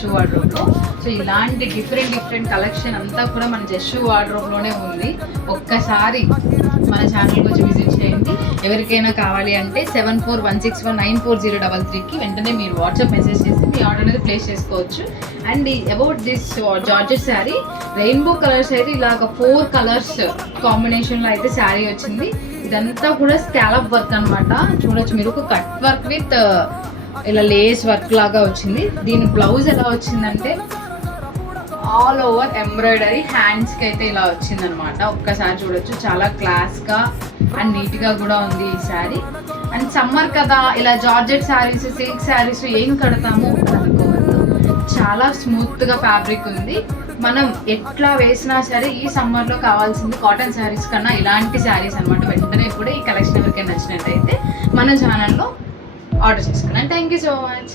Just వార్డ్రోబ్లో. So ఇలాంటి different collection అంతా కూడా మన జస్ట్ వార్డ్రోబ్లోనే ఉంది. ఒక్కసారి మన ఛానల్కి వచ్చి విజిట్ చేయండి. ఎవరికైనా కావాలి అంటే 7416194033కి వెంటనే మీరు వాట్సాప్ మెసేజ్ చేసి మీ ఆర్డర్ అనేది ప్లేస్ చేసుకోవచ్చు. And about this georgette sari, rainbow colours అయితే ఇలాగ 4 కలర్స్ కాంబినేషన్లో అయితే శారీ వచ్చింది. ఇదంతా కూడా స్కాలప్ వర్క్ అనమాట. చూడొచ్చు మీరు, ఒక కట్ వర్క్ విత్ ఇలా లేస్ వర్క్ లాగా వచ్చింది. దీని బ్లౌజ్ ఎలా వచ్చిందంటే ఆల్ ఓవర్ ఎంబ్రాయిడరీ, హ్యాండ్స్కి అయితే ఇలా వచ్చిందనమాట. ఒక్కసారి చూడొచ్చు, చాలా క్లాస్గా అండ్ నీట్గా కూడా ఉంది ఈ శారీ. అండ్ సమ్మర్ కదా, ఇలా జార్జెట్ శారీస్, సిల్క్ శారీస్ ఏం కడతాము అనుకోవద్దు, చాలా స్మూత్గా ఫ్యాబ్రిక్ ఉంది. మనం ఎట్లా వేసినా సరే ఈ సమ్మర్లో కావాల్సింది కాటన్ శారీస్ కన్నా ఇలాంటి శారీస్ అనమాట. వెంటనే కూడా ఈ కలెక్షన్ ఎవరికైనా నచ్చినట్టయితే మన ఛానల్లో ఆర్డర్ చేసుకున్నాను. Thank you so much.